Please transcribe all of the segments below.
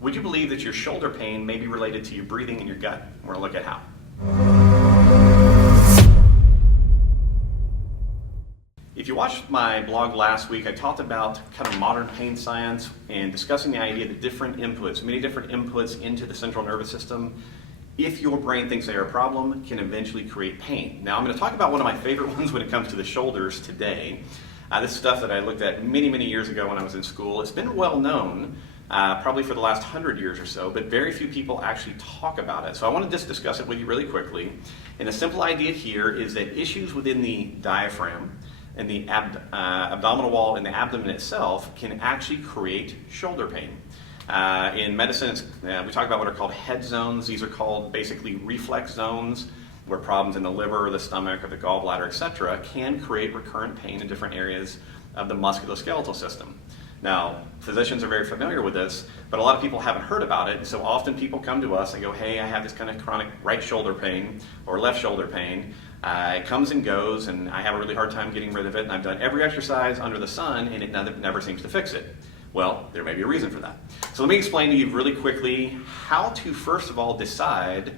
Would you believe that your shoulder pain may be related to your breathing and your gut? We're going to look at how. If you watched my blog last week, I talked about kind of modern pain science and discussing the idea that different inputs, many different inputs into the central nervous system, if your brain thinks they are a problem, can eventually create pain. Now I'm going to talk about one of my favorite ones when it comes to the shoulders today. This is stuff that I looked at many years ago when I was in school. It's been well known, probably for the last 100 years or so, but very few people actually talk about it. So I want to just discuss it with you really quickly. And the simple idea here is that issues within the diaphragm and the abdominal wall and the abdomen itself can actually create shoulder pain. In medicine, we talk about what are called head zones. These are called basically reflex zones, where problems in the liver, or the stomach, or the gallbladder, etc., can create recurrent pain in different areas of the musculoskeletal system. Now, physicians are very familiar with this, but a lot of people haven't heard about it. So often people come to us and go, hey, I have this kind of chronic right shoulder pain or left shoulder pain. It comes and goes, and I have a really hard time getting rid of it, and I've done every exercise under the sun, and it never seems to fix it. Well, there may be a reason for that. So let me explain to you really quickly how to, first of all, decide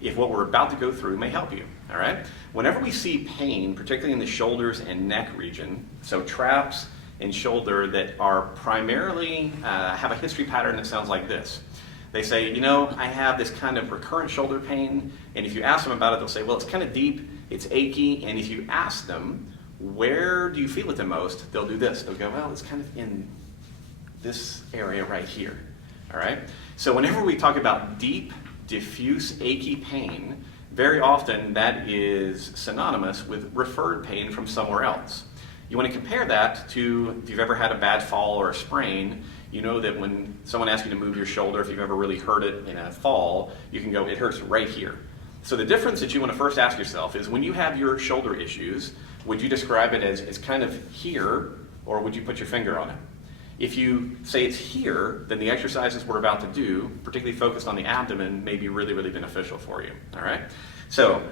if what we're about to go through may help you, all right? Whenever we see pain, particularly in the shoulders and neck region, so traps in shoulder that are primarily, have a history pattern that sounds like this. They say, you know, I have this kind of recurrent shoulder pain, and if you ask them about it, they'll say, well, it's kind of deep, it's achy, and if you ask them, where do you feel it the most, they'll do this. They'll go, well, it's kind of in this area right here, all right? So whenever we talk about deep, diffuse, achy pain, very often that is synonymous with referred pain from somewhere else. You want to compare that to if you've ever had a bad fall or a sprain. You know that when someone asks you to move your shoulder, if you've ever really hurt it in a fall, you can go, it hurts right here. So the difference that you want to first ask yourself is when you have your shoulder issues, would you describe it as kind of here, or would you put your finger on it? If you say it's here, then the exercises we're about to do, particularly focused on the abdomen, may be really beneficial for you, all right? So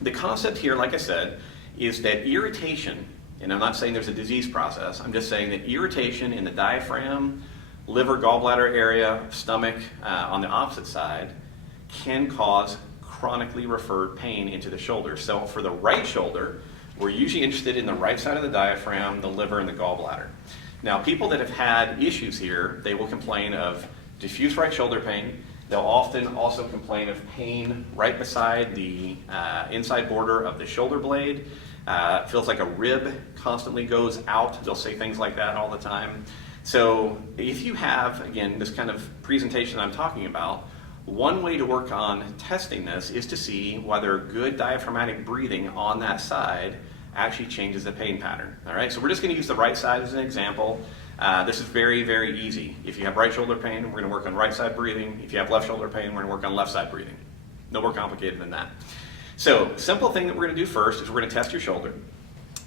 the concept here, like I said, is that irritation, and I'm not saying there's a disease process, I'm just saying that irritation in the diaphragm, liver, gallbladder area, stomach, on the opposite side, can cause chronically referred pain into the shoulder. So for the right shoulder, we're usually interested in the right side of the diaphragm, the liver, and the gallbladder. Now, people that have had issues here, they will complain of diffuse right shoulder pain. They'll often also complain of pain right beside the inside border of the shoulder blade. It feels like a rib constantly goes out. They'll say things like that all the time. So if you have, again, this kind of presentation I'm talking about, one way to work on testing this is to see whether good diaphragmatic breathing on that side actually changes the pain pattern. All right, so we're just going to use the right side as an example. This is very easy. If you have right shoulder pain, we're going to work on right side breathing. If you have left shoulder pain, we're going to work on left side breathing. No more complicated than that. So, simple thing that we're going to do first is we're going to test your shoulder.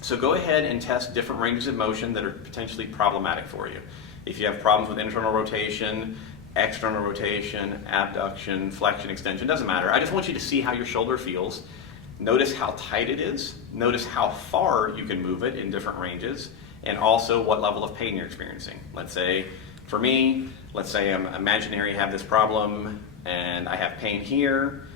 So go ahead and test different ranges of motion that are potentially problematic for you. If you have problems with internal rotation, external rotation, abduction, flexion, extension, doesn't matter. I just want you to see how your shoulder feels. Notice how tight it is. Notice how far you can move it in different ranges, and also what level of pain you're experiencing. Let's say, for me, let's say I'm imaginary have this problem, and I have pain here.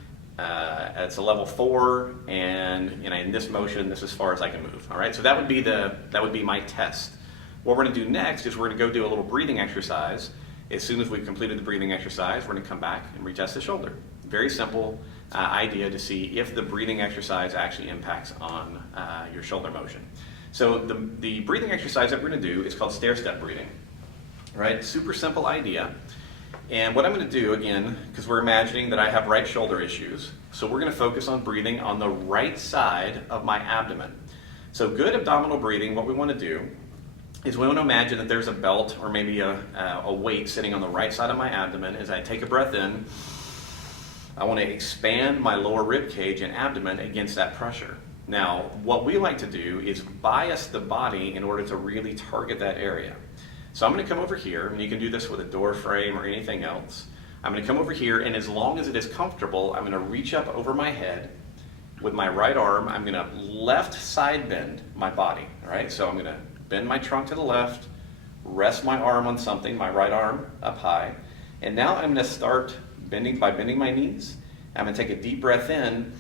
It's a level 4, and in this motion, this is as far as I can move. All right, so that would be my test. What we're going to do next is we're going to go do a little breathing exercise. As soon as we've completed the breathing exercise, we're going to come back and retest the shoulder. Very simple idea to see if the breathing exercise actually impacts on your shoulder motion. So the breathing exercise that we're going to do is called stair-step breathing. Right? Super simple idea. And what I'm going to do, again, because we're imagining that I have right shoulder issues, so we're going to focus on breathing on the right side of my abdomen. So good abdominal breathing, what we want to do is we want to imagine that there's a belt or maybe a weight sitting on the right side of my abdomen. As I take a breath in, I want to expand my lower rib cage and abdomen against that pressure. Now, what we like to do is bias the body in order to really target that area. So I'm going to come over here, and you can do this with a door frame or anything else. I'm going to come over here, and as long as it is comfortable, I'm going to reach up over my head with my right arm. I'm going to left side bend my body, all right? So I'm going to bend my trunk to the left, rest my arm on something, my right arm up high, And now I'm going to start bending my knees. I'm going to take a deep breath in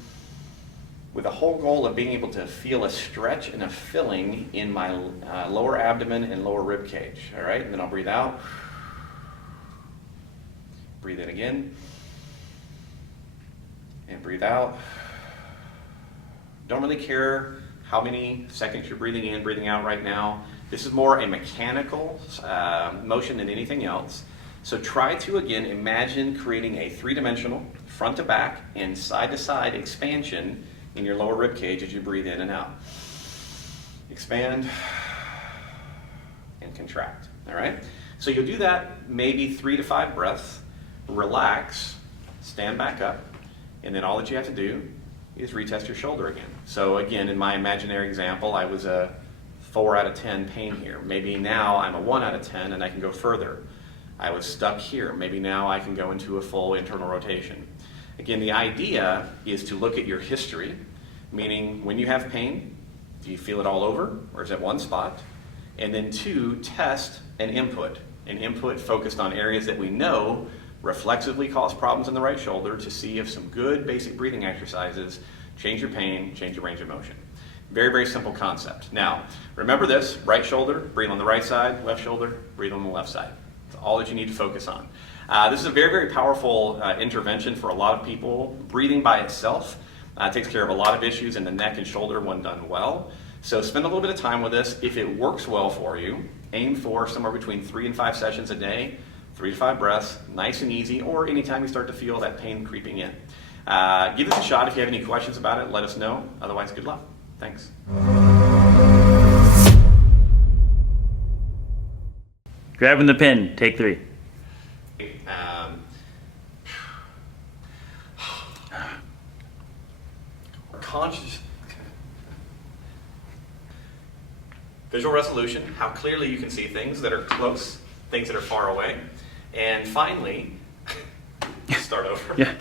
with the whole goal of being able to feel a stretch and a filling in my lower abdomen and lower rib cage. All right, and then I'll breathe out. Breathe in again. And breathe out. Don't really care how many seconds you're breathing in, breathing out right now. This is more a mechanical motion than anything else. So try to, again, imagine creating a three-dimensional front to back and side to side expansion in your lower rib cage as you breathe in and out. Expand and contract, all right? So you'll do that maybe 3 to 5 breaths. Relax, stand back up, and then all that you have to do is retest your shoulder again. So again, in my imaginary example, I was a 4 out of 10 pain here. Maybe now I'm a 1 out of 10 and I can go further. I was stuck here. Maybe now I can go into a full internal rotation. Again, the idea is to look at your history, meaning when you have pain, do you feel it all over or is it one spot? And then 2, test an input focused on areas that we know reflexively cause problems in the right shoulder to see if some good basic breathing exercises change your pain, change your range of motion. Very, very simple concept. Now, remember this, right shoulder, breathe on the right side, left shoulder, breathe on the left side. That's all that you need to focus on. This is a very, very powerful intervention for a lot of people. Breathing by itself takes care of a lot of issues in the neck and shoulder when done well. So spend a little bit of time with this. If it works well for you, aim for somewhere between 3 and 5 sessions a day, 3 to 5 breaths, nice and easy, or anytime you start to feel that pain creeping in. Give this a shot. If you have any questions about it, let us know. Otherwise, good luck. Thanks. Grabbing the pen, take 3. Conscious visual resolution, how clearly you can see things that are close, things that are far away. And finally, start over. Yeah.